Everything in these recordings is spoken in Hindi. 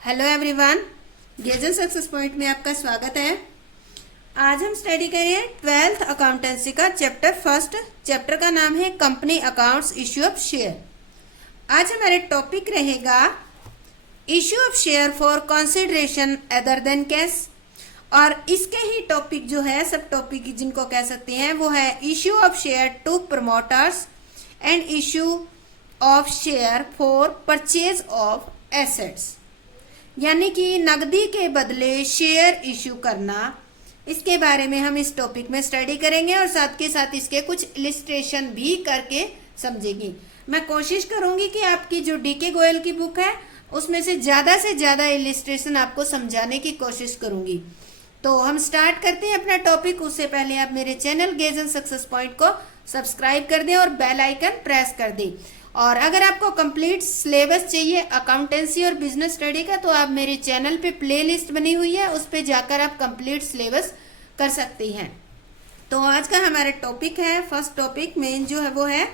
हेलो एवरीवन, गेजन सक्सेस पॉइंट में आपका स्वागत है। आज हम स्टडी करें 12th अकाउंटेंसी का चैप्टर फर्स्ट। चैप्टर का नाम है company accounts, issue of share. आज हमारे टॉपिक रहेगा issue of share for consideration other than cash. और इसके ही टॉपिक जो है, सब टॉपिक जिनको कह सकते हैं, वो है issue of share to promoters and issue of share for purchase of assets, यानी कि नकदी के बदले शेयर इश्यू करना। इसके बारे में हम इस टॉपिक में स्टडी करेंगे और साथ के साथ इसके कुछ इलिस्ट्रेशन भी करके समझेंगे। मैं कोशिश करूंगी कि आपकी जो डीके गोयल की बुक है उसमें से ज्यादा इलिस्ट्रेशन आपको समझाने की कोशिश करूंगी। तो हम स्टार्ट करते हैं अपना टॉपिक। उससे पहले आप मेरे चैनल गेजन सक्सेस पॉइंट को सब्सक्राइब कर दें और बेल आइकन प्रेस कर दें। और अगर आपको कंप्लीट सिलेबस चाहिए अकाउंटेंसी और बिजनेस स्टडी का, तो आप मेरे चैनल पे प्लेलिस्ट बनी हुई है, उस पे जाकर आप कंप्लीट सिलेबस कर सकते हैं। तो आज का हमारा टॉपिक है, फर्स्ट टॉपिक मेन जो है वो है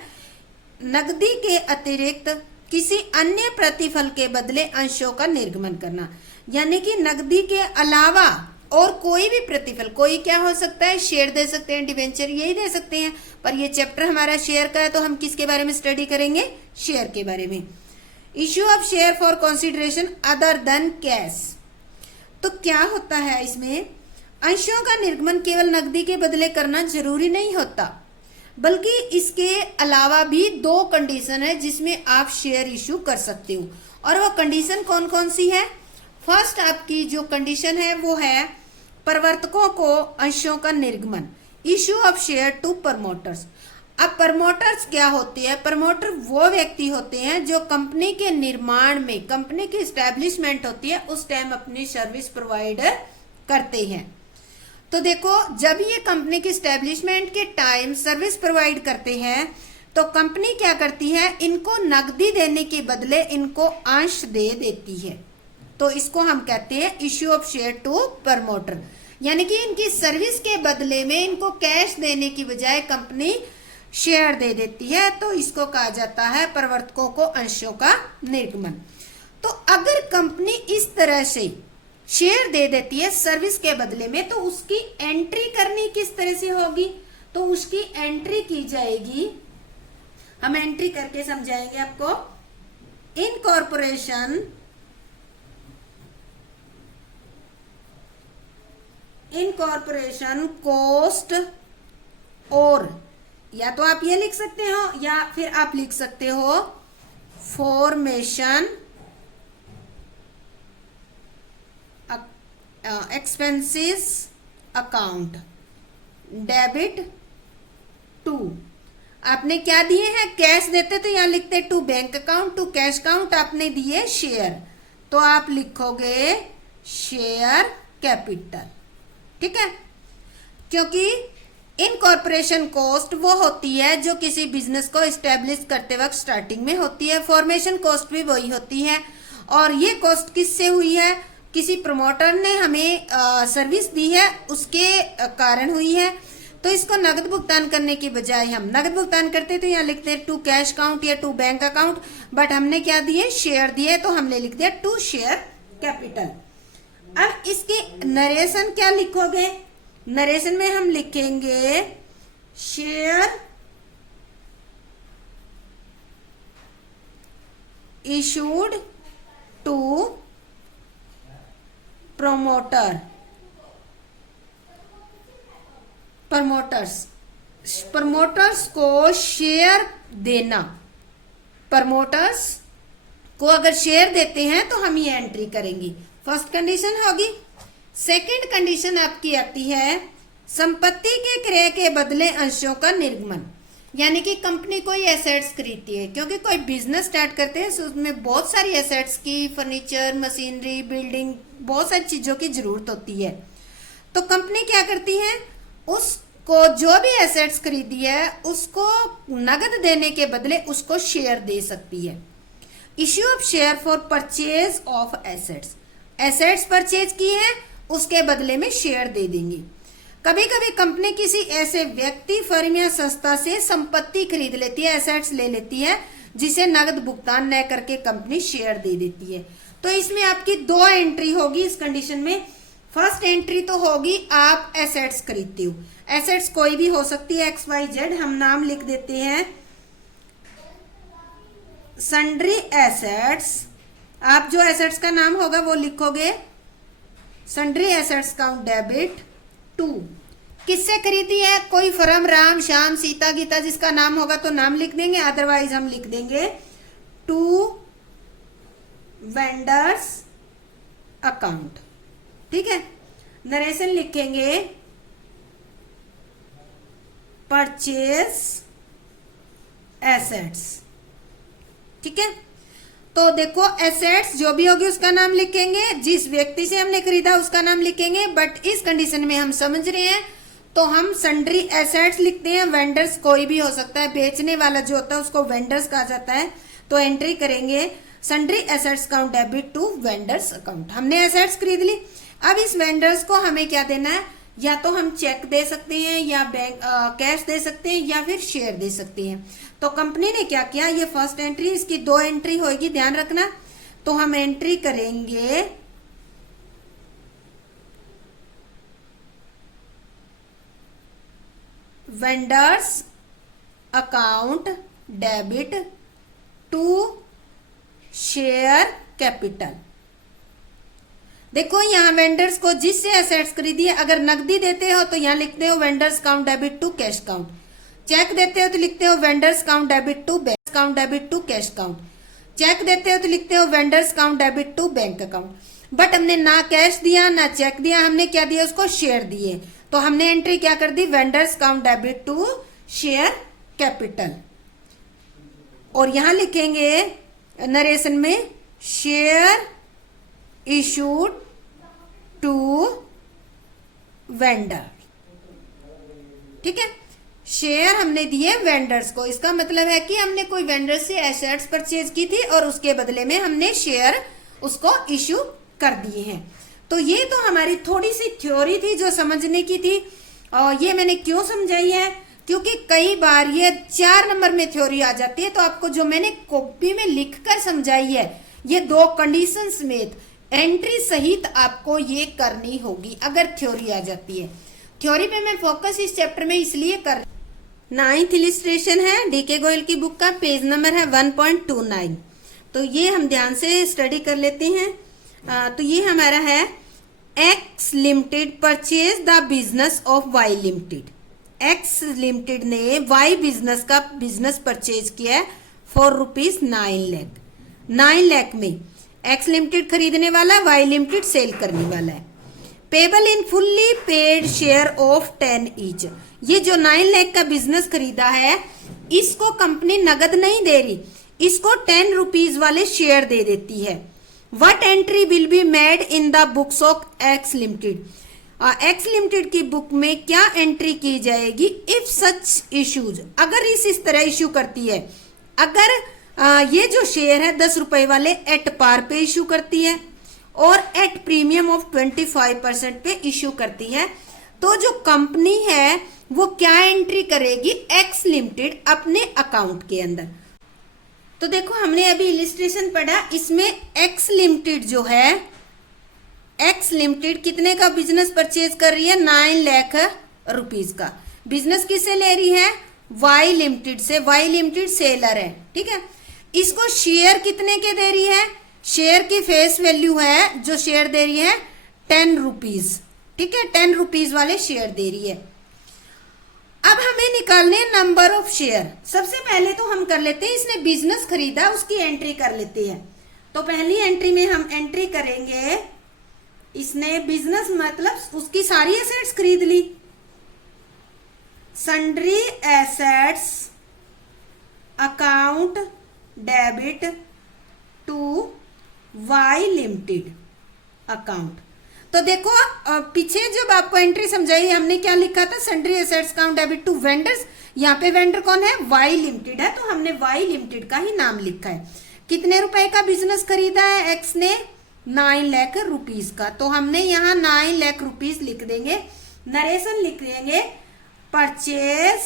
नकदी के अतिरिक्त किसी अन्य प्रतिफल के बदले अंशों का निर्गमन करना। यानी कि नकदी के अलावा और कोई भी प्रतिफल, कोई क्या हो सकता है, शेयर दे सकते हैं, डिवेंचर, यही दे सकते हैं। पर ये चैप्टर हमारा शेयर का है, तो हम किसके बारे में स्टडी करेंगे? शेयर के बारे में। Issue of share for consideration other than cash. तो क्या होता है इसमें? अंशों का निर्गमन केवल नकदी के बदले करना जरूरी नहीं होता, बल्कि इसके अलावा भी दो कंडीशन है जिसमें आप शेयर इश्यू कर सकते हो। और वो कंडीशन कौन कौन सी है? फर्स्ट आपकी जो कंडीशन है वो है प्रवर्तकों को अंशों का निर्गमन, issue of share to promoters. अब प्रमोटर्स क्या होते हैं? प्रमोटर वो व्यक्ति होते हैं जो कंपनी के निर्माण में, कंपनी की एस्टेब्लिशमेंट होती है उस टाइम अपनी सर्विस प्रोवाइडर करते हैं। तो देखो, जब ये कंपनी की एस्टेब्लिशमेंट के टाइम सर्विस प्रोवाइड करते हैं तो कंपनी क्या करती है? इनको नकदी देने के बदले इनको अंश दे देती है। तो इसको हम कहते हैं issue of share to promoter. यानी कि इनकी सर्विस के बदले में इनको कैश देने की बजाय कंपनी शेयर दे देती है, तो इसको कहा जाता है प्रवर्तकों को अंशों का निर्गमन। तो अगर कंपनी इस तरह से शेयर दे देती है सर्विस के बदले में, तो उसकी एंट्री करनी किस तरह से होगी? तो उसकी एंट्री की जाएगी, हम एंट्री करके समझाएंगे आपको। इनकॉर्पोरेशन कॉस्ट, और या तो आप ये लिख सकते हो या फिर आप लिख सकते हो formation expenses account debit to. आपने क्या दिए हैं? कैश देते तो यहां लिखते to bank account, to cash account. आपने दिए शेयर, तो आप लिखोगे शेयर कैपिटल। ठीक है, क्योंकि इनकॉर्पोरेशन कॉस्ट वो होती है जो किसी बिजनेस को एस्टेब्लिश करते वक्त स्टार्टिंग में होती है। फॉर्मेशन कॉस्ट भी वही होती है। और ये कॉस्ट किससे हुई है? किसी प्रमोटर ने हमें सर्विस दी है, उसके कारण हुई है। तो इसको नगद भुगतान करने की बजाय हम नगद भुगतान करते तो यहाँ लिखते हैं टू कैश अकाउंट या टू बैंक अकाउंट, बट हमने क्या दिए? शेयर दिए, तो हमने लिख दिया टू शेयर कैपिटल। अब इसके नरेशन क्या लिखोगे? नरेशन में हम लिखेंगे शेयर इशूड टू प्रमोटर्स को शेयर देना। प्रमोटर्स को अगर शेयर देते हैं तो हम ये एंट्री करेंगे। फर्स्ट कंडीशन होगी। सेकंड कंडीशन आपकी आती है संपत्ति के क्रय के बदले अंशों का निर्गमन। यानी कि कंपनी कोई एसेट्स खरीदती है, क्योंकि कोई बिजनेस स्टार्ट करते हैं तो उसमें बहुत सारी एसेट्स की, फर्नीचर, मशीनरी, बिल्डिंग, बहुत सारी चीजों की जरूरत होती है। तो कंपनी क्या करती है? उसको जो भी एसेट्स खरीदी है उसको नगद देने के बदले उसको शेयर दे सकती है। Issue of share for purchase of assets. Assets purchase की है, उसके बदले में शेयर दे देंगे। कभी कभी कंपनी किसी ऐसे व्यक्ति, फर्म या संस्था से संपत्ति खरीद लेती है, एसेट्स ले लेती है, जिसे नगद भुगतान न करके कंपनी शेयर दे देती है। तो इसमें आपकी दो एंट्री होगी इस कंडीशन में। फर्स्ट एंट्री तो होगी आप एसेट्स खरीदते हो, एसेट्स कोई भी हो सकती है, एक्स वाई जेड, हम नाम लिख देते हैं सन्ड्री एसेट्स। आप जो एसेट्स का नाम होगा वो लिखोगे sundry assets count debit to. किससे खरीदी है? कोई फर्म, राम श्याम सीता गीता, जिसका नाम होगा तो नाम लिख देंगे, अदरवाइज हम लिख देंगे टू वेंडर्स अकाउंट। ठीक है, नरेशन लिखेंगे परचेज एसेट्स। ठीक है, तो देखो एसेट्स जो भी होगी उसका नाम लिखेंगे, जिस व्यक्ति से हमने खरीदा उसका नाम लिखेंगे, बट इस कंडीशन में हम समझ रहे हैं तो हम सन्ड्री एसेट्स लिखते हैं। वेंडर्स कोई भी हो सकता है, बेचने वाला जो होता है उसको वेंडर्स कहा जाता है। तो एंट्री करेंगे sundry assets count debit to vendors account. हमने एसेट्स खरीद ली, अब इस वेंडर्स को हमें क्या देना है? या तो हम चेक दे सकते हैं, या बैंक कैश दे सकते हैं, या फिर शेयर दे सकते हैं। तो कंपनी ने क्या किया, ये फर्स्ट एंट्री, इसकी दो एंट्री होगी, ध्यान रखना। तो हम एंट्री करेंगे vendors account debit to share capital. देखो यहाँ वेंडर्स को जिससे एसेट्स खरीदी है, अगर नकदी देते हो तो यहाँ लिखते हो vendors count debit to cash count, cheque देते हो तो लिखते हो vendors count debit to bank count debit to cash count, cheque देते हो तो लिखते हो vendors count debit to bank account. But हमने ना कैश दिया ना चेक दिया, हमने क्या दिया? उसको शेयर दिए। तो हमने एंट्री क्या कर दी? Vendors count debit to share capital. और यहां लिखेंगे नरेशन में शेयर इशूड टू वेंडर। ठीक है, शेयर हमने दिए वेंडर्स को, इसका मतलब है कि हमने कोई वेंडर से एसेट्स परचेज की थी और उसके बदले में हमने शेयर उसको इशू कर दिए हैं। तो ये तो हमारी थोड़ी सी थ्योरी थी जो समझने की थी। और ये मैंने क्यों समझाई है? क्योंकि कई बार ये 4 नंबर में थ्योरी आ जाती है, तो आपको जो मैंने कॉपी में लिखकर समझाई है, ये 2 कंडीशन समेत एंट्री सहित आपको ये करनी होगी अगर थ्योरी आ जाती है। थ्योरी पे मैं फोकस इस चैप्टर में इसलिए कर 9th इलिस्ट्रेशन है डीके गोयल की बुक का, पेज नंबर है 1.29। तो ये हम ध्यान से स्टडी कर लेते हैं। तो ये हमारा है X limited purchase the business of Y limited. X limited ने वाई बिजनेस का बिजनेस परचेज किया है फॉर ₹9 लाख। 9 लाख में एक्स लिमिटेड खरीदने वाला, वाई लिमिटेड सेल करने वाला है। Payable in fully paid share of 10 each. ये जो 9 लाख का बिजनेस खरीदा है, इसको कंपनी नगद नहीं दे रही, इसको 10 रुपीज वाले शेयर दे देती है। What entry will be made in the books of X limited. X limited की बुक में क्या एंट्री की जाएगी? इफ सच इश्यूज, अगर इस तरह इश्यू करती है, अगर ये जो शेयर है 10 रुपए वाले एट पार पे इश्यू करती है और एट प्रीमियम ऑफ 25% पे इश्यू करती है, तो जो कंपनी है वो क्या एंट्री करेगी? एक्स लिमिटेड अपने अकाउंट के अंदर। तो देखो हमने अभी इलिस्ट्रेशन पढ़ा, इसमें एक्स लिमिटेड जो है, एक्स लिमिटेड कितने का बिजनेस परचेज कर रही है? 9 लाख रुपीज का। बिजनेस किससे ले रही है? वाई लिमिटेड से। वाई लिमिटेड सेलर है, ठीक है। इसको शेयर कितने के दे रही है? शेयर की फेस वैल्यू है जो शेयर दे रही है 10 रुपीज, ठीक है, 10 रुपीज वाले शेयर दे रही है। अब हमें निकालने नंबर ऑफ शेयर। सबसे पहले तो हम कर लेते हैं, इसने बिजनेस खरीदा उसकी एंट्री कर लेते हैं। तो पहली एंट्री में हम एंट्री करेंगे, इसने बिजनेस मतलब उसकी सारी एसेट्स खरीद ली, sundry assets account debit to Y limited account. तो देखो पीछे जब आपको एंट्री समझाई हमने क्या लिखा था? Sundry assets account debit to vendors. यहाँ पे वेंडर कौन है? वाई लिमिटेड है, तो हमने वाई लिमिटेड का ही नाम लिखा है। कितने रुपए का बिजनेस खरीदा है एक्स ने? 9 लाख रुपीज का। तो हमने यहाँ 9 लाख रुपीज लिख देंगे। नरेशन लिख देंगे purchase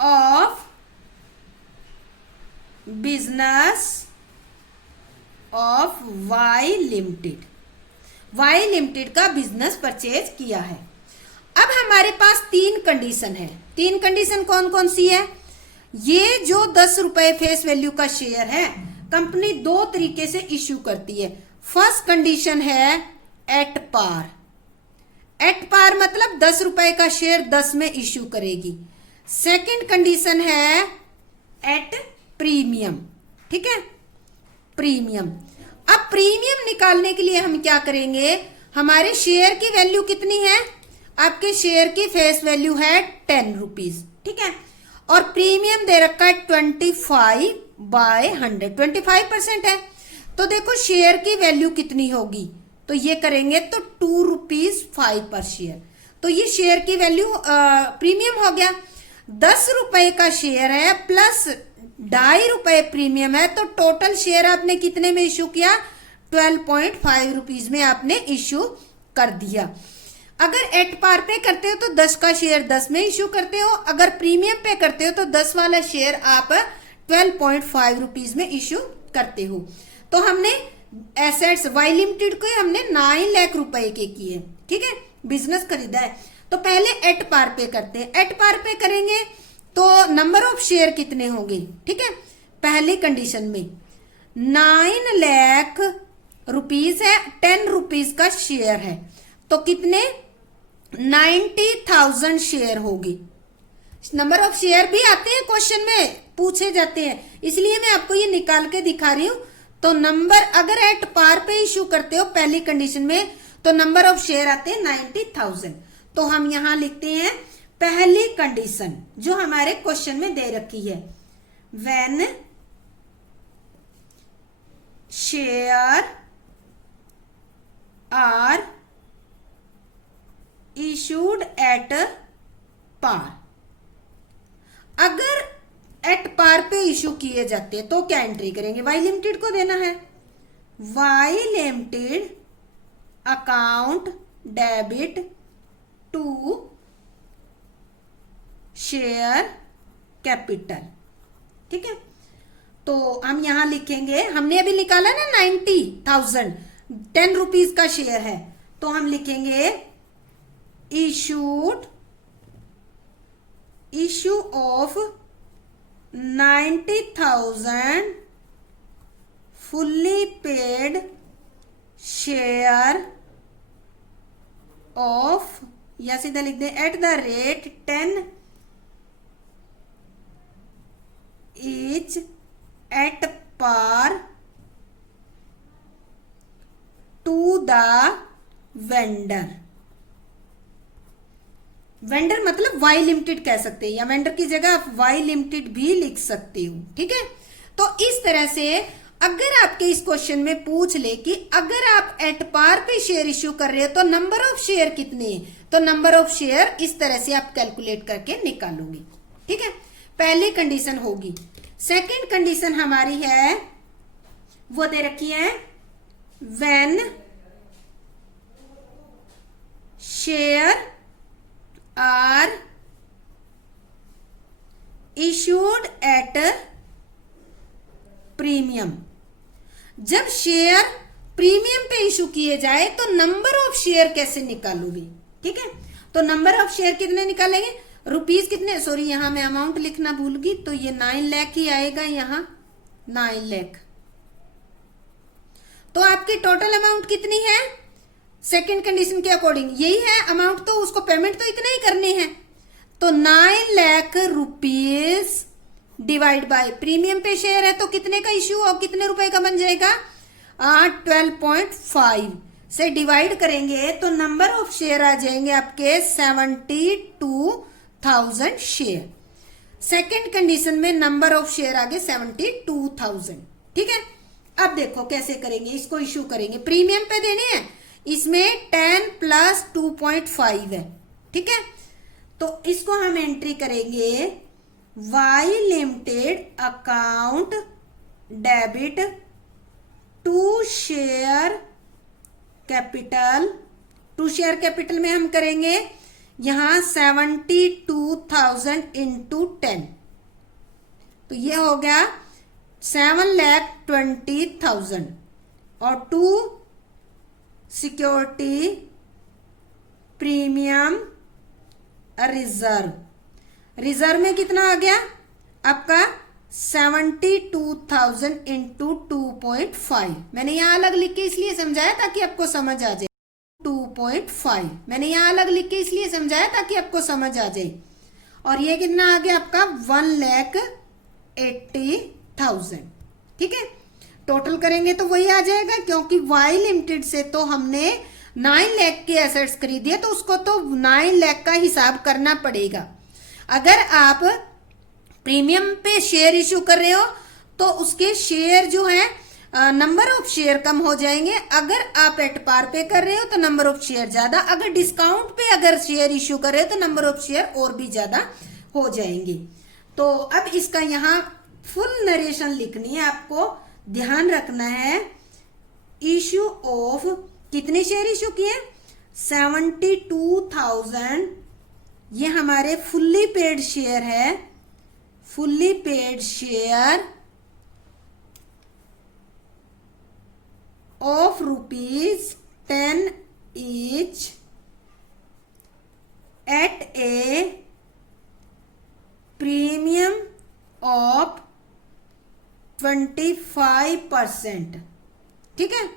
of business of Y limited, Y limited का बिजनेस परचेज किया है। अब हमारे पास तीन कंडीशन है। तीन कंडीशन कौन कौन सी है? ये जो 10 रुपए फेस वैल्यू का शेयर है, कंपनी दो तरीके से इश्यू करती है। फर्स्ट कंडीशन है एट पार। एट पार मतलब 10 रुपए का शेयर 10 में इश्यू करेगी। सेकंड कंडीशन है एट प्रीमियम, ठीक है, प्रीमियम। अब प्रीमियम निकालने के लिए हम क्या करेंगे? हमारे शेयर की वैल्यू कितनी है? आपके शेयर की फेस वैल्यू है 10 रुपीज, ठीक है, और प्रीमियम दे रखा है 25/100, 25% है। तो देखो शेयर की वैल्यू कितनी होगी, तो ये करेंगे तो 2 रुपीज 5 पर शेयर। तो ये शेयर की वैल्यू प्रीमियम हो गया। 10 रुपए का शेयर है प्लस 2.5 रुपए प्रीमियम है, तो टोटल शेयर आपने कितने में इश्यू किया? 12.5 रुपीज में आपने इश्यू कर दिया। अगर एट पार पे करते हो तो 10 का शेयर 10 में इश्यू करते हो, अगर प्रीमियम पे करते हो तो 10 वाला शेयर आप 12.5 रुपीज में इश्यू करते हो। तो हमने एसेट्स वाई लिमिटेड को हमने 9 लाख रुपए के किए, ठीक है, बिजनेस खरीदा है। तो पहले एट पार पे करते हैं। एट पार पे करेंगे तो नंबर ऑफ शेयर कितने होंगे, ठीक है। पहली कंडीशन में 9 लाख रुपीज है, 10 रुपीज का शेयर है, तो कितने? 90,000 शेयर होगी। नंबर ऑफ शेयर भी आते हैं क्वेश्चन में, पूछे जाते हैं, इसलिए मैं आपको ये निकाल के दिखा रही हूं। तो नंबर अगर एट पार पे इश्यू करते हो पहली कंडीशन में, तो नंबर ऑफ शेयर आते हैं 90,000। तो हम यहां लिखते हैं पहली कंडीशन जो हमारे क्वेश्चन में दे रखी है, when share are issued at par. अगर एट पार पे इशू किए जाते हैं तो क्या एंट्री करेंगे? वाई लिमिटेड को देना है, Y limited account debit to share capital, ठीक है। तो हम यहां लिखेंगे, हमने अभी निकाला ना 90,000, 10 रुपीज का शेयर है, तो हम लिखेंगे issued issue of 90,000 fully paid share of, या सीधा लिख दें at the rate 10 is at par to the vendor. Vendor मतलब वाई लिमिटेड कह सकते हैं, या वेंडर की जगह आप वाई लिमिटेड भी लिख सकते हो, ठीक है। तो इस तरह से अगर आपके इस क्वेश्चन में पूछ ले कि अगर आप एट पार पे शेयर इश्यू कर रहे हो तो नंबर ऑफ शेयर कितने हैं, तो नंबर ऑफ शेयर इस तरह से आप कैलकुलेट करके निकालोगे, ठीक है। पहली कंडीशन होगी। सेकंड कंडीशन हमारी है, वो दे रखी है, when share are issued at premium. जब शेयर प्रीमियम पे इशू किए जाए तो नंबर ऑफ शेयर कैसे निकालोगे, ठीक है। तो नंबर ऑफ शेयर कितने निकालेंगे? रुपीज कितने, सॉरी यहां मैं अमाउंट लिखना भूल गई, तो ये 9 लाख ही आएगा, यहां 9 लाख। तो आपकी टोटल अमाउंट कितनी है? सेकंड कंडीशन के अकॉर्डिंग यही है अमाउंट, तो उसको पेमेंट तो इतना ही करनी है। तो 9 lakh rupees divide by premium पे शेयर है, तो कितने का इश्यू और कितने रुपए का बन जाएगा? 12.5 से डिवाइड करेंगे तो नंबर ऑफ शेयर आ जाएंगे आपके 72,000 शेयर। सेकंड कंडीशन में नंबर ऑफ शेयर आगे 72,000, ठीक है। अब देखो कैसे करेंगे, इसको इश्यू करेंगे, प्रीमियम पे देने हैं, इसमें 10 + 2.5 है, ठीक है। तो इसको हम एंट्री करेंगे, Y limited account debit to share capital. To share capital में हम करेंगे यहां 72,000 इंटू 10, तो ये हो गया 7,20,000, और 2 सिक्योरिटी प्रीमियम रिजर्व। रिजर्व में कितना आ गया आपका 72,000 इंटू 2.5। मैंने यहां अलग लिख के इसलिए समझाया ताकि आपको समझ आ जाए। 2.5 मैंने यहां अलग लिख के इसलिए समझाया ताकि आपको समझ आ जाए। और ये कितना आ गया आपका 1,80,000। ठीक है, टोटल करेंगे तो वही आ जाएगा, क्योंकि वाई लिमिटेड से तो हमने 9 लाख के एसेट्स खरीदिए, तो उसको तो 9 लाख का हिसाब करना पड़ेगा। अगर आप प्रीमियम पे शेयर इशू कर रहे हो तो उसके शेयर जो है नंबर ऑफ शेयर कम हो जाएंगे। अगर आप एट पार पे कर रहे हो तो नंबर ऑफ शेयर ज्यादा, अगर डिस्काउंट पे अगर शेयर इशू कर रहे हो तो नंबर ऑफ शेयर और भी ज्यादा हो जाएंगे। तो अब इसका यहाँ फुल नरेशन लिखनी है, आपको ध्यान रखना है। इशू ऑफ कितने शेयर इशू किए 72,000, ये हमारे फुल्ली पेड शेयर है। Fully paid share of ₹10 each at a premium of 25%। ठीक है,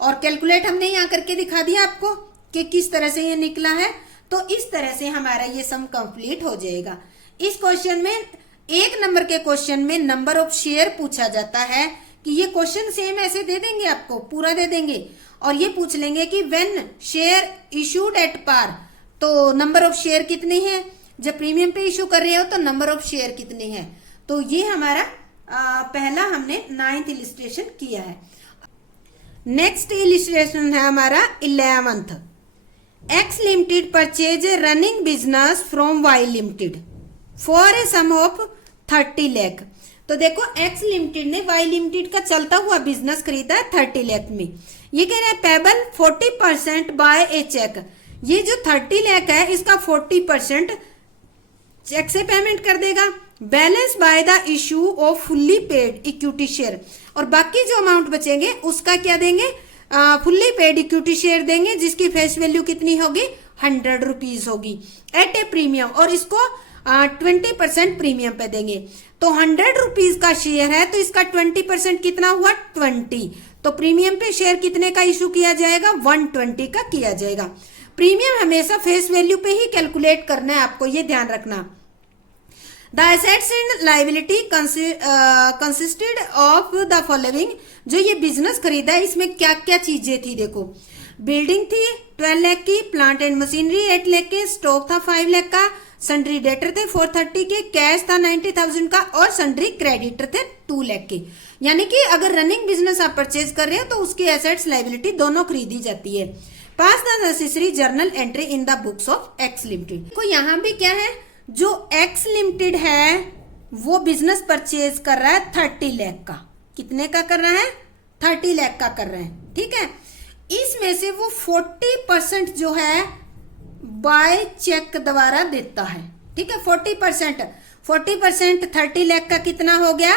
और कैलकुलेट हमने यहां करके दिखा दिया आपको कि किस तरह से ये निकला है। तो इस तरह से हमारा ये सम कंप्लीट हो जाएगा। इस क्वेश्चन में 1 नंबर के क्वेश्चन में नंबर ऑफ शेयर पूछा जाता है कि ये क्वेश्चन सेम ऐसे दे देंगे, आपको पूरा दे देंगे, और ये पूछ लेंगे कि when share issued at par, तो नंबर ऑफ शेयर कितने हैं। जब प्रीमियम पे इशू कर रहे हो तो नंबर ऑफ शेयर कितने हैं। तो ये हमारा पहला हमने 9th इलिस्ट्रेशन किया है। नेक्स्ट इलिस्ट्रेशन है हमारा 11th। X limited purchase a running business from Y limited for a sum of 30 lakh. तो देखो एक्स लिमिटेड ने वाई लिमिटेड का चलता हुआ बिजनेस खरीदा है 30 लाख में। ये कह रहे हैं पेबल 40% बाय ए चेक। ये जो 30 लाख है इसका 40% चेक से पेमेंट कर देगा। Balance by the issue off fully paid equity share, और बाकी जो अमाउंट बचेंगे उसका क्या देंगे, फुल्ली पेड इक्विटी शेयर देंगे, जिसकी फेस वैल्यू कितनी होगी 100 रुपीज होगी एट ए प्रीमियम, और इसको 20% प्रीमियम पे देंगे। तो 100 रुपीज का शेयर है तो इसका 20% कितना हुआ 20। तो प्रीमियम पे शेयर कितने का इशू किया जाएगा 120 का किया जाएगा। प्रीमियम हमेशा फेस वैल्यू पे ही कैलकुलेट करना है, आपको ये ध्यान रखना। The assets and liability consisted of the following. जो ये बिजनेस खरीदा है इसमें क्या क्या चीजें थी देखो। बिल्डिंग थी 12 लाख की, प्लांट एंड मशीनरी 8 लाख के, स्टॉक था 5 लाख का, सन्ड्री डेटर थे 430 के, कैश था 90,000 का, और सन्ड्री क्रेडिटर थे 2 लाख के। यानी कि अगर रनिंग बिजनेस आप परचेज कर रहे हो तो उसकी एसेट्स लाइबिलिटी दोनों खरीदी जाती है। Pass the necessary journal entry in the books of X limited. देखो यहाँ भी क्या है, जो एक्स लिमिटेड है वो बिजनेस परचेज कर रहा है 30 लाख का। कितने का कर रहा है 30 लाख का कर रहे हैं। ठीक है, इसमें से वो 40% जो है बाय चेक द्वारा देता है। ठीक है, 40% 30 लाख का कितना हो गया,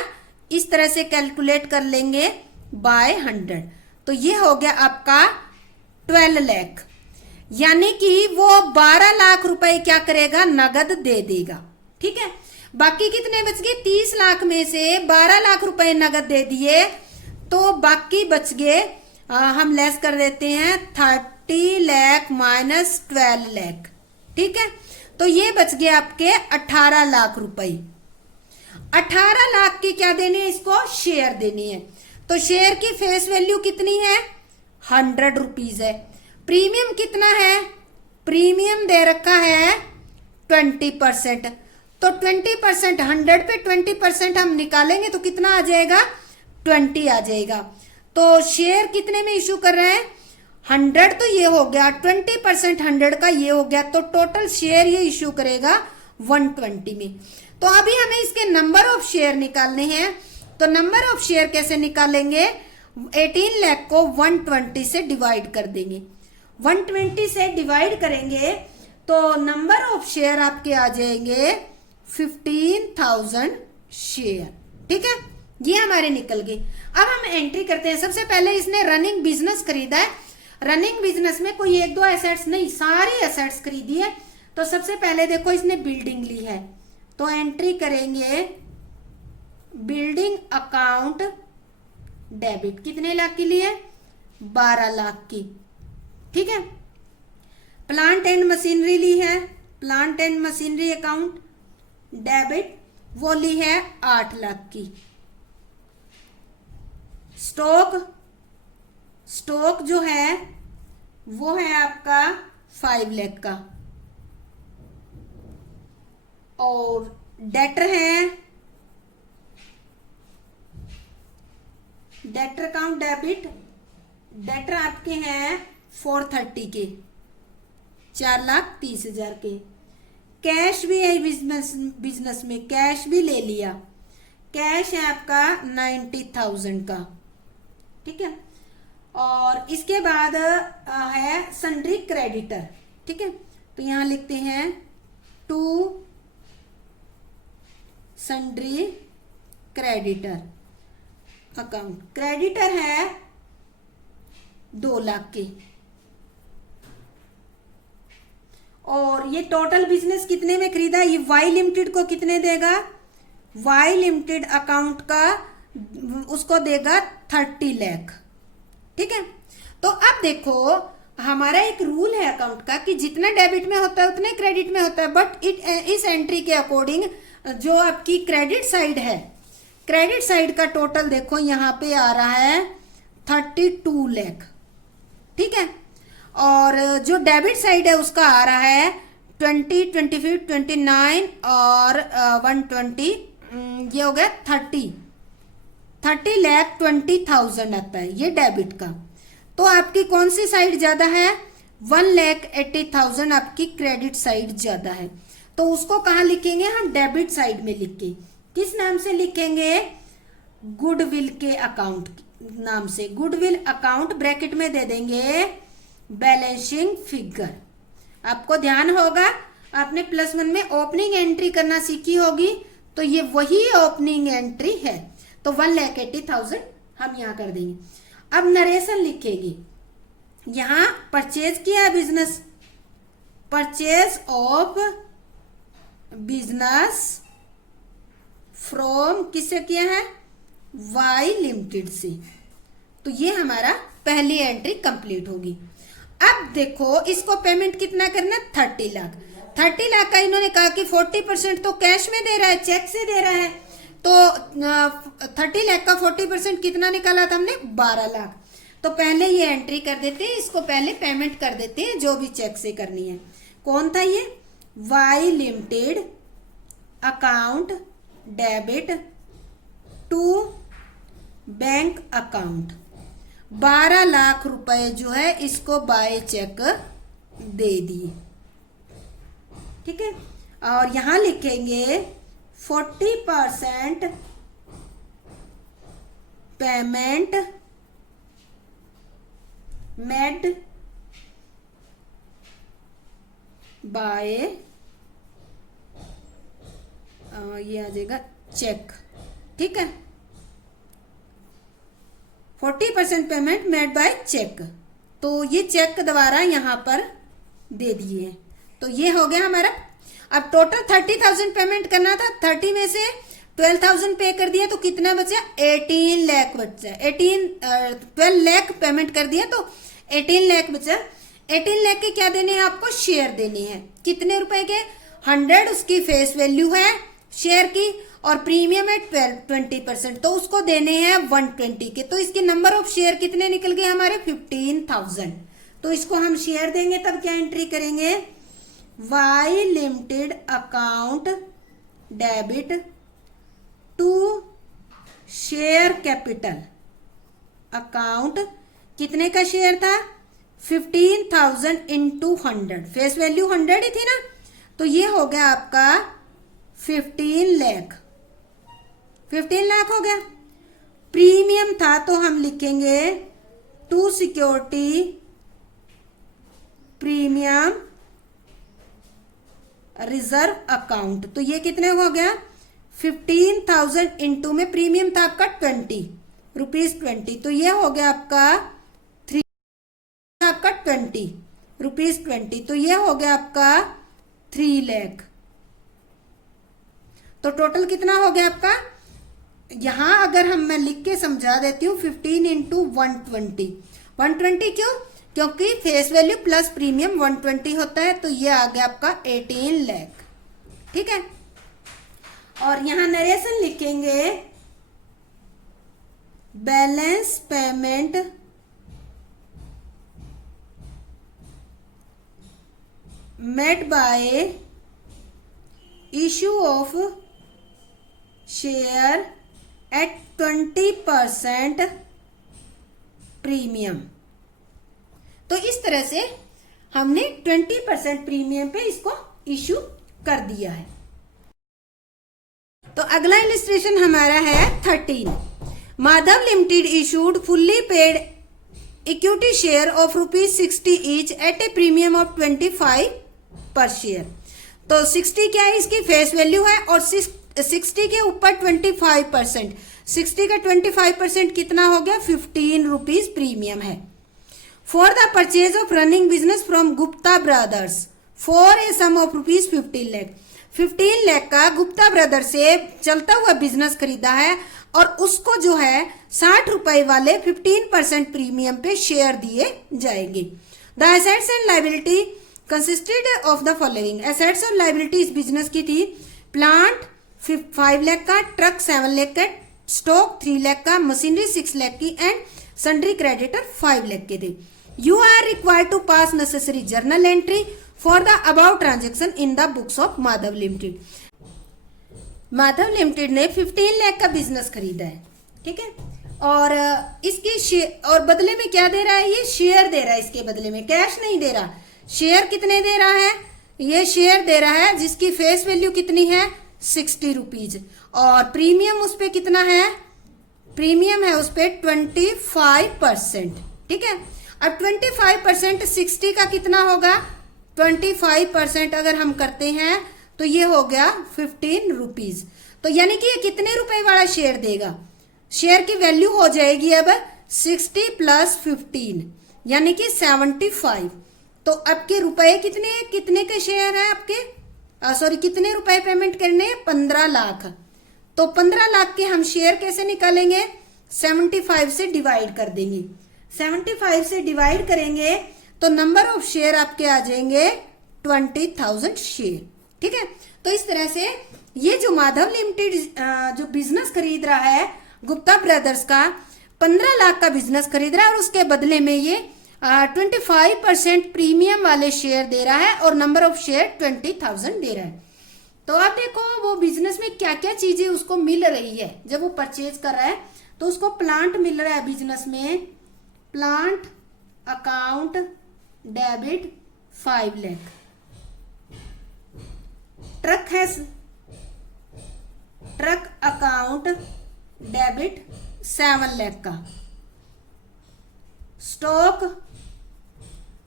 इस तरह से कैलकुलेट कर लेंगे बाय 100। तो ये हो गया आपका 12 लाख, यानी कि वो 12 लाख रुपए क्या करेगा नगद दे देगा। ठीक है, बाकी कितने बच गए 30 लाख में से 12 लाख रुपए नगद दे दिए, तो बाकी बच गए हम लेस कर देते हैं 30 लाख माइनस 12 लाख। ठीक है, तो ये बच गए आपके 18 लाख रुपए। 18 लाख की क्या देनी है, इसको शेयर देनी है। तो शेयर की फेस वैल्यू कितनी है 100 रुपीज है। प्रीमियम कितना है, प्रीमियम दे रखा है 20%। तो 20% 100 पे 20% हम निकालेंगे तो कितना आ जाएगा 20 आ जाएगा। तो शेयर कितने में इशू कर रहे हैं 100, तो ये हो गया 20% 100 का ये हो गया, तो टोटल शेयर ये इशू करेगा 120 में। तो अभी हमें इसके नंबर ऑफ शेयर निकालने हैं। तो नंबर ऑफ शेयर कैसे निकालेंगे, 18 लाख को 120 से डिवाइड कर देंगे। 120 से डिवाइड करेंगे तो नंबर ऑफ शेयर आपके आ जाएंगे 15,000 शेयर। ठीक है, ये हमारे निकल गए। अब हम एंट्री करते हैं। सबसे पहले इसने रनिंग बिजनेस खरीदा है। रनिंग बिजनेस में कोई एक दो एसेट्स नहीं, सारी एसेट्स खरीदी है। तो सबसे पहले देखो इसने बिल्डिंग ली है, तो एंट्री करेंगे बिल्डिंग अकाउंट डेबिट। कितने लाख की ली है? 12 लाख की। ठीक है। प्लांट एंड मशीनरी ली है, plant and machinery account debit, वो ली है 8 लाख की। स्टॉक, स्टॉक जो है वो है आपका 5 लाख का। और डेटर है, डेटर अकाउंट डेबिट, डेटर आपके हैं 430 के, 4,30,000 के। कैश भी है बिजनेस में, कैश भी ले लिया। कैश है आपका 90,000 का। ठीक है। और इसके बाद है सन्ड्री क्रेडिटर। ठीक है, तो यहां लिखते हैं to sundry creditor account. Creditor है 2 लाख के। और ये टोटल बिजनेस कितने में खरीदा? ये वाई लिमिटेड को कितने देगा? वाई लिमिटेड अकाउंट का उसको देगा 30 लाख। ठीक है। तो अब देखो हमारा एक रूल है अकाउंट का कि जितना डेबिट में होता है उतने क्रेडिट में होता है। बट इस एंट्री के अकॉर्डिंग जो आपकी क्रेडिट साइड है, क्रेडिट साइड का टोटल देखो यहाँ पे आ रहा है 32 लाख। ठीक है। और जो डेबिट साइड है उसका आ रहा है 20, 25, 29 और 120, ये हो गया 30 लाख 20,000 आता है ये डेबिट का। तो आपकी कौन सी साइड ज्यादा है? 1,80,000 आपकी क्रेडिट साइड ज्यादा है। तो उसको कहाँ लिखेंगे हम? डेबिट साइड में लिख के। किस नाम से लिखेंगे? गुडविल के अकाउंट नाम से। गुडविल अकाउंट ब्रैकेट में दे देंगे बैलेंसिंग फिगर। आपको ध्यान होगा आपने +1 में ओपनिंग एंट्री करना सीखी होगी, तो ये वही ओपनिंग एंट्री है। तो 1,80,000 हम यहां कर देंगे। अब नरेशन लिखेंगे। यहां परचेज किया business, purchase of business from किससे किया है? वाई लिमिटेड से। तो ये हमारा पहली एंट्री कंप्लीट होगी। अब देखो इसको पेमेंट कितना करना? 30 लाख। 30 लाख का इन्होंने कहा कि 40% तो कैश में दे रहा है, चेक से दे रहा है। तो 30 लाख का 40% कितना निकाला था हमने? 12 लाख। तो पहले ये एंट्री कर देते हैं, इसको पहले पेमेंट कर देते हैं जो भी चेक से करनी है। कौन था ये? Y limited account debit to bank account. 12 lakh रुपए जो है इसको बाय चेक दे दिए। ठीक है। और यहां लिखेंगे 40% पेमेंट मेड बाय, ये आ जाएगा चेक। ठीक है। 40% पेमेंट मेड बाय चेक। तो ये चेक द्वारा यहां पर दे दिए। तो ये हो गया हमारा। अब टोटल 30,000 पेमेंट करना था, 30 में से 12,000 पे कर दिया तो कितना बचा? 18 लाख बचा। 12 लाख पेमेंट कर दिया तो 18 लाख बचा। 18 लाख के क्या देने हैं आपको? शेयर देने हैं। कितने रुपए के? 100 उसकी फेस वैल्यू है शेयर की, और प्रीमियम है 20%, तो उसको देने हैं 120 के। तो इसके नंबर ऑफ शेयर कितने निकल गए हमारे? 15,000। तो इसको हम शेयर देंगे तब क्या एंट्री करेंगे? Y limited account debit to share capital account. कितने का शेयर था? 15,000 इंटू 100। फेस वैल्यू 100 ही थी ना, तो ये हो गया आपका 15 लाख। 15 लाख हो गया। प्रीमियम था तो हम लिखेंगे to security premium reserve account. तो ये कितने हो गया? 15,000 इंटू में प्रीमियम था आपका 20 रुपीज 20, तो ये हो गया आपका 20 रुपीज 20, तो ये हो गया आपका 3 लाख। तो टोटल कितना हो गया आपका, यहां अगर मैं लिख के समझा देती हूँ 15 इंटू 120 क्यों, क्योंकि फेस वैल्यू प्लस प्रीमियम 120 होता है, तो ये आ गया आपका 18 लाख। ठीक है, और यहां नरेशन लिखेंगे balance payment made by issue of share eight 20% premium. तो इस तरह से हमने 20% प्रीमियम पे इसको इशू कर दिया है। तो अगला इलिस्ट्रेशन हमारा है 13। Madhav limited issued fully paid equity share of ₹60 each eight A premium of 25 पर शेयर। तो 60 क्या है, इसकी फेस वैल्यू है, और 60 के ऊपर 25%, 60 का 25% कितना हो गया, 15 रुपीज प्रीमियम है। For the purchase of running business from Gupta brothers for a sum of ₹15 lakh. 15 lakh का गुप्ता ब्रदर से चलता हुआ बिजनेस खरीदा है, और उसको जो है 60 रुपए वाले 15% प्रीमियम पे शेयर दिए जाएंगे। The assets and liability consisted of the following. Assets और लाइबिलिटी इस बिजनेस की थी, प्लांट 5 लाख का, ट्रक 7 लाख का, स्टॉक 3 लाख का, मशीनरी 6 लाख की, एंड सन्ड्री क्रेडिटर 5 लाख के थे। You are required to pass necessary journal entry for the about transaction in the books of Madhav limited. Madhav limited ने 15 लाख का बिजनेस खरीदा है, ठीक है, और इसकी और बदले में क्या दे रहा है, ये शेयर दे रहा है, इसके बदले में कैश नहीं दे रहा। शेयर कितने दे रहा है, ये शेयर दे रहा है जिसकी फेस वैल्यू कितनी है, 60 रुपीज, और प्रीमियम उस पे कितना है, प्रीमियम है उस पे 25%। ठीक है, अब 25% 60 का कितना होगा, 25% अगर हम करते हैं तो ये हो गया 15 रुपीज। तो यानी कि ये कितने रुपए वाला शेयर देगा, शेयर की वैल्यू हो जाएगी अब 60 प्लस 15 यानी कि 75। तो आपके रुपए कितने के शेयर है आपके, सॉरी कितने रुपए पेमेंट करने हैं, 15 लाख। तो 15 लाख के हम शेयर कैसे निकालेंगे, 75 से डिवाइड कर देंगे। 75 से डिवाइड करेंगे तो नंबर ऑफ शेयर आपके आ जाएंगे 20,000 शेयर। ठीक है, तो इस तरह से ये जो माधव लिमिटेड जो बिजनेस खरीद रहा है गुप्ता ब्रदर्स का, 15 लाख का बिजनेस खरीद रहा है, और उसके बदले में ये 25% प्रीमियम वाले शेयर दे रहा है, और नंबर ऑफ शेयर 20,000 दे रहा है। तो आप देखो वो बिजनेस में क्या क्या चीजें उसको मिल रही है जब वो परचेज कर रहा है। तो उसको प्लांट मिल रहा है बिजनेस में, plant account debit 5 lakh, truck है ट्रक अकाउंट डेबिट 7 लाख का,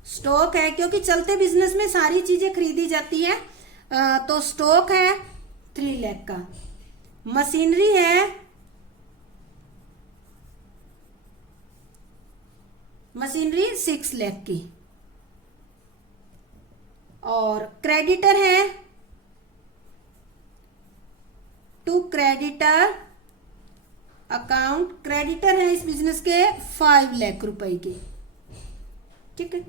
स्टॉक है क्योंकि चलते बिजनेस में सारी चीजें खरीदी जाती है, तो स्टॉक है 3 लाख का, मशीनरी है, मशीनरी 6 लाख की, और क्रेडिटर है टू क्रेडिटर अकाउंट, क्रेडिटर है इस बिजनेस के 5 लाख रुपए के। ठीक है,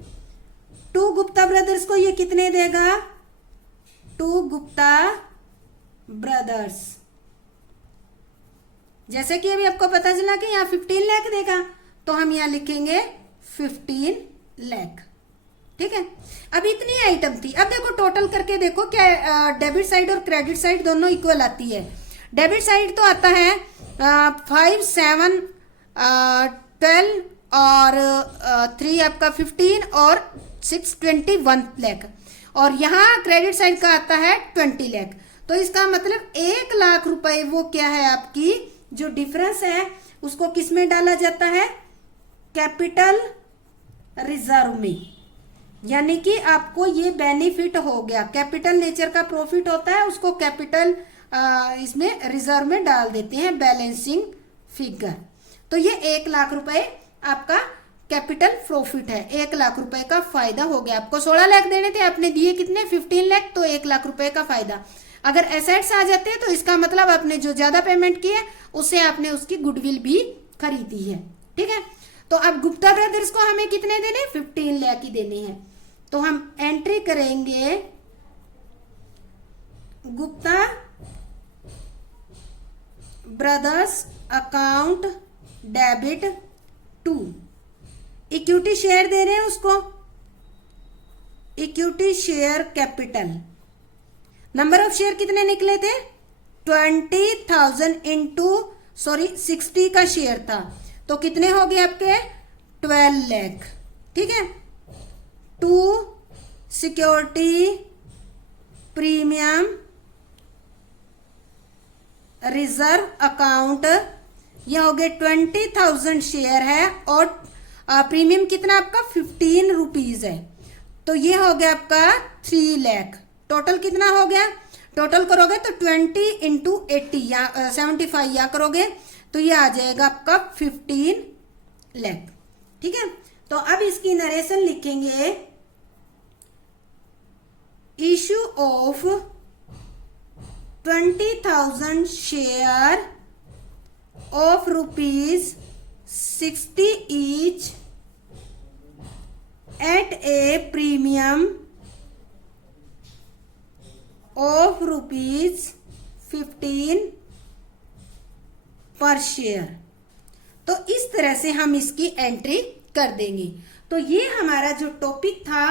टू गुप्ता ब्रदर्स को ये कितने देगा, टू गुप्ता ब्रदर्स, जैसे कि अभी आपको पता चला कि यहाँ 15 लाख देगा, तो हम यहाँ लिखेंगे 15 लाख। ठीक है, अब इतनी आइटम थी। अब देखो टोटल करके देखो क्या डेबिट साइड और क्रेडिट साइड दोनों इक्वल आती है। डेबिट साइड तो आता है 5, 7, 12 और 3 आपका 15 और 6 21 लाख, और यहाँ क्रेडिट साइड का आता है 20 लाख। तो इसका मतलब 1 लाख रुपए वो क्या है आपकी जो डिफरेंस है उसको किस में डाला जाता है, कैपिटल रिजर्व में। यानी कि आपको ये बेनिफिट हो गया, कैपिटल नेचर का प्रॉफिट होता है उसको कैपिटल इसमें रिजर्व में डाल देते हैं बैलेंसिंग फिगर। तो ये 1 लाख रुपए आपका कैपिटल प्रॉफिट है, 1 लाख रुपए का फायदा हो गया। आपको 16 लाख देने थे, आपने दिए कितने 15 लाख, तो 1 लाख रुपए का फायदा। अगर एसेट्स आ जाते हैं तो इसका मतलब आपने जो ज्यादा पेमेंट की है उससे आपने उसकी गुडविल भी खरीदी है। ठीक है, तो अब गुप्ता ब्रदर्स को हमें कितने देने, 15 लाख ही देने हैं। तो हम एंट्री करेंगे Gupta brothers account debit to equity share दे रहे हैं उसको, equity share capital. Number of share कितने निकले थे, 20,000 इंटू 60 का शेयर था, तो कितने हो गए आपके 12 लाख। ठीक है, to security premium reserve account, ये हो गए 20,000 शेयर है और प्रीमियम कितना आपका 15 रुपीज है, तो ये हो गया आपका 3 लाख। टोटल कितना हो गया, टोटल करोगे तो 20 इंटू 80 या 75 या करोगे तो ये आ जाएगा आपका 15 लाख। ठीक है, तो अब इसकी नरेशन लिखेंगे, issue of 20,000 share of ₹60 each at a premium of ₹15 पर शेयर। तो इस तरह से हम इसकी एंट्री कर देंगे। तो ये हमारा जो टॉपिक था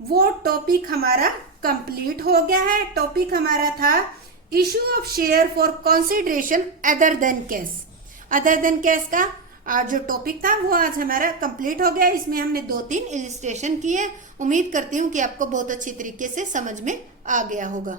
वो टॉपिक हमारा कंप्लीट हो गया है। टॉपिक हमारा था issue of share for consideration other than cash. Other than cash का जो टॉपिक था वो आज हमारा कंप्लीट हो गया। इसमें हमने 2-3 इलिस्ट्रेशन किए। उम्मीद करती हूँ कि आपको बहुत अच्छी तरीके से समझ में आ गया होगा।